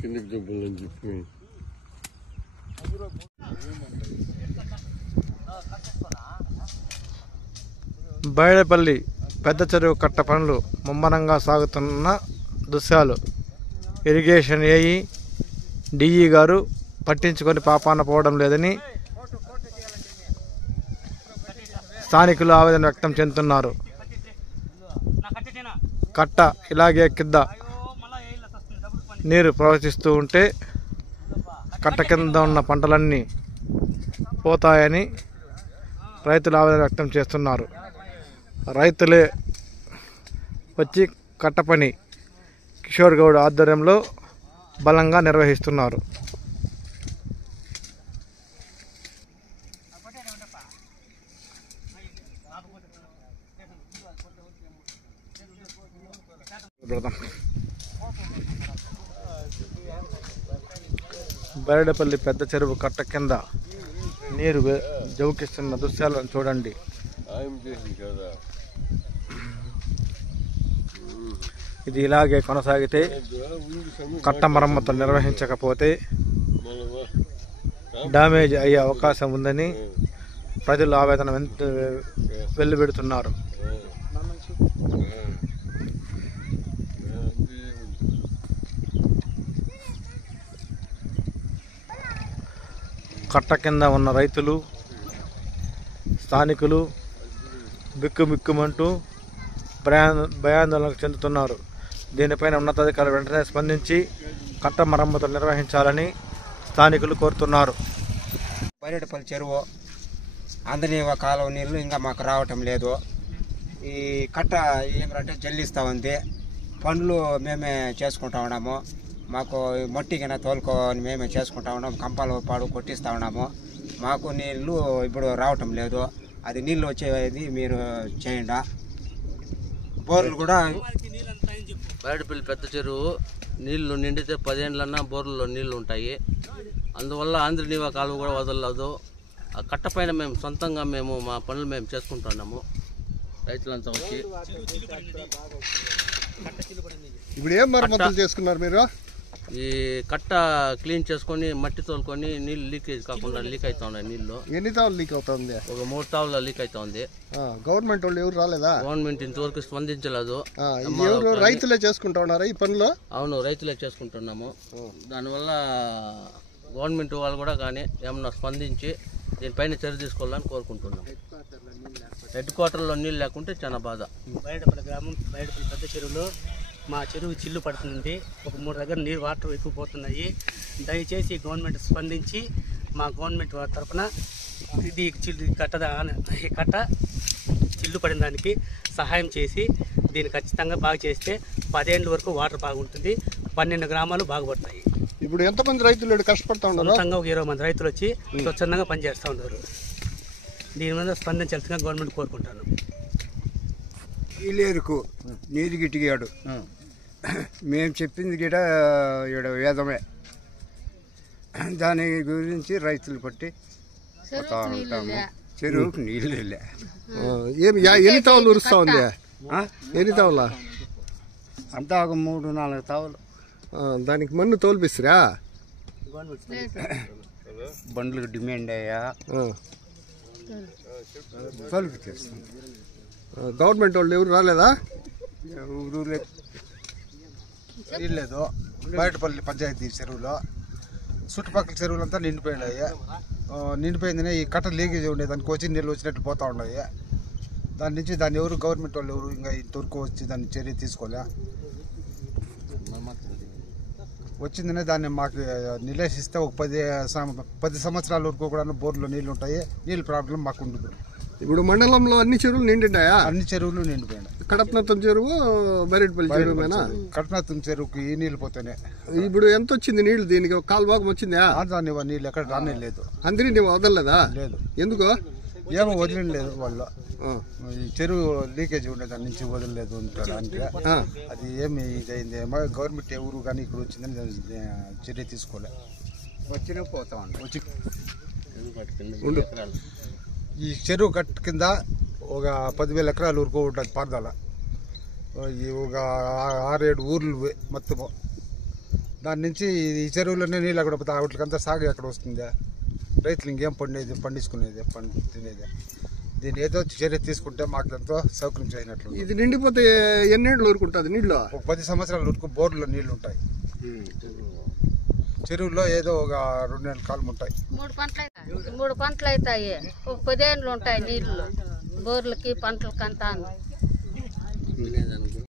కిందకి జబ్బులని చెప్పి బైడపల్లి పెద్ద చెరువు కట్ట పనులు ముమ్మరంగా సాగుతున్న దృశ్యాలు. ఇరిగేషన్ ఏఈ డిఈ గారు పట్టించుకొని పాపాన పోవడం లేదని స్థానికులు ఆవేదన వ్యక్తం చెందుతున్నారు. కట్ట ఇలాగే కింద నీరు ప్రవహిస్తూ ఉంటే కట్ట కింద ఉన్న పంటలన్నీ పోతాయని రైతులు ఆవేదన వ్యక్తం చేస్తున్నారు. రైతులే వచ్చి కట్ట పని కిషోర్ గౌడ్ ఆధ్వర్యంలో బలంగా నిర్వహిస్తున్నారు. బైడపల్లి పెద్ద చెరువు కట్ట కింద నీరు జౌకిస్తున్న దృశ్యాలను చూడండి. ఇది ఇలాగే కొనసాగితే కట్ట మరమ్మతులు నిర్వహించకపోతే డ్యామేజ్ అయ్యే అవకాశం ఉందని ప్రజలు ఆవేదన వెల్లువెడుతున్నారు. కట్ట కింద ఉన్న రైతులు స్థానికులు బిక్కుమిక్కుమంటూ భయాందోళనకు చెందుతున్నారు. దీనిపైన ఉన్నతాధికారులు వెంటనే స్పందించి కట్ట మరమ్మతులు నిర్వహించాలని స్థానికులు కోరుతున్నారు. బైడపల్లి చెరువు అందరినీ కాలువ నీళ్ళు ఇంకా మాకు రావటం లేదు. ఈ కట్ట ఏమంటే జల్లిస్తూ ఉంది. పనులు మేమే చేసుకుంటా ఉన్నాము. మాకు మట్టి కింద తోలుకొని మేమే చేసుకుంటా ఉన్నాము. కంపాలు పాడు కొట్టిస్తూ ఉన్నాము. మాకు నీళ్ళు ఇప్పుడు రావటం లేదు. అది నీళ్ళు వచ్చేది మీరు చేయండి. బోర్లు కూడా బైడపల్లి పెద్ద చెరువు నీళ్లు నిండితే 10 ఏళ్ళన్నా బోర్లలో నీళ్లు ఉంటాయి. అందువల్ల ఆంధ్రనీవా కాలువ కూడా వదలలేదు. ఆ కట్ట పైన మేము సొంతంగా మా పనులు మేము చేసుకుంటున్నాము. రైతులంతా వచ్చి ఇప్పుడు ఏం మరమ్మతులు చేసుకున్నారు మీరు? ఈ కట్ట క్లీన్ చేసుకొని మట్టి తోలుకొని నీళ్ళు లీకేజ్ కాకుండా లీక్ అవుతా ఉన్నాయి. నీళ్ళు ఎన్ని తావులు లీక్ అవుతుంది? ఒక 3 తావుల లీక్ అవుతా ఉంది. గవర్నమెంట్ వాళ్ళు ఎవరు రాలేదా? గవర్నమెంట్ ఇంతవరకు స్పందించలేదు. రైతులే చేసుకుంటా ఉన్నారా ఈ పనులు? అవును, రైతులే చేసుకుంటున్నాము. దానివల్ల గవర్నమెంట్ వాళ్ళు కూడా కానీ ఏమన్నా స్పందించి దీనిపైన చర్య తీసుకోవాలని కోరుకుంటున్నాం. హెడ్ క్వార్టర్లో నీళ్ళు లేకుంటే చాలా బాధ. బైడపల్లి గ్రామం బైడపల్లి పెద్ద చెరువులో మా చెరువు చిల్లు పడుతుంది. ఒక 3 దగ్గర నీరు వాటర్ ఎక్కువ పోతున్నాయి. దయచేసి గవర్నమెంట్ స్పందించి మా గవర్నమెంట్ తరఫున ఇది కట్ట చిల్లు పడిన దానికి సహాయం చేసి దీన్ని ఖచ్చితంగా బాగా చేస్తే 10 ఏళ్ళ వరకు వాటర్ బాగుంటుంది. 12 గ్రామాలు బాగుపడతాయి. ఇప్పుడు ఎంతమంది రైతులు కష్టపడతా ఉన్నారు? సొంతంగా ఒక 20 మంది రైతులు వచ్చి స్వచ్ఛందంగా పనిచేస్తూ ఉన్నారు. దీని మీద స్పందించాల్సిందిగా గవర్నమెంట్ కోరుకుంటాను. ఇల్లేరుకు నీరు గిట్టిగాడు మేము చెప్పింది గిట ఈడ వేదమే. దాని గురించి రైతులు పట్టి పోతా ఉంటాము. చెరువుకు నీళ్ళు వెళ్ళా. ఎన్ని తావులు ఉరుస్తా ఉంది? ఎన్ని తావులా? అంతా ఒక 3-4 తావులు. దానికి మన్ను తోల్పిస్తురా? బండ్లకు డిమాండ్ అయ్యా తోలిపిస్తాం. గవర్నమెంట్ వాళ్ళు ఎవరు రాలేదా? ఎవరు లేదు. బైడపల్లి పంచాయతీ చెరువులో చుట్టుపక్కల చెరువులంతా నిండిపోయినాయి. నిండిపోయిందనే ఈ కట్ట లీకేజ్ ఉండే దానికి వచ్చి నీళ్ళు వచ్చినట్లు పోతా ఉన్నాయి. దాని నుంచి ఎవరు గవర్నమెంట్ వాళ్ళు ఎవరు ఇంకా ఇంతవరకు వచ్చి దాన్ని చర్య తీసుకోలే. వచ్చిందనే దాన్ని మాకు నిలేసిస్తే ఒక 10 సంవత్సరాల వరకు కూడా బోర్లో నీళ్ళు ఉంటాయి. నీళ్ళు ప్రాబ్లం మాకు ఉండదు. ఇప్పుడు మండలంలో అన్ని చెరువులు నిండినాయా? అన్ని చెరువులు నిండిపోయినాయి. కడపనత్తం చెరువు, బైడపల్లి చెరువు. కడపనత్తం చెరువుకి ఈ నీళ్ళు పోతేనే. ఇప్పుడు ఎంత వచ్చింది నీళ్లు? దీనికి ఒక కాలు భాగం వచ్చిందా? దాన్ని నీళ్ళు ఎక్కడ రానే లేదు. అందరి నువ్వు వదలలేదా? లేదు. ఎందుకు? ఏమో వదిలేదు వాళ్ళు. ఈ చెరువు లీకేజ్ ఉండే దాని నుంచి వదలలేదు అంటే అది ఏమి ఇదైంది. గవర్నమెంట్ ఎవరు కానీ ఇక్కడ వచ్చిందని చర్య తీసుకోలే. వచ్చినా పోతా వచ్చి ఈ చెరువు కట్ట కింద ఒక 10,000 ఎకరాలు వరకు ఉంటుంది పారదాల. ఒక 6-7 ఊర్లు మొత్తము దాని నుంచి ఈ చెరువులోనే నీళ్ళు అక్కడ పోతే వాటికంతా సాగు ఎక్కడ వస్తుందా? రైతులు ఇంకేం పండించుకునేది తినేది. దీన్ని ఏదో చర్య తీసుకుంటే మాకు ఎంతో సౌకర్యం చేయనట్లు. ఇది నిండిపోతే ఎన్నేళ్ళు ఊరుకుంటుంది నీళ్ళు? ఒక 10 సంవత్సరాల వరకు బోర్లో నీళ్లు ఉంటాయి. చెరువులో ఏదో ఒక 2 కాలం ఉంటాయి. 3 పంటలు అవుతాయి. ఒక 10 ఏళ్ళు ఉంటాయి నీళ్లు బోర్లకి పంటలకంతా.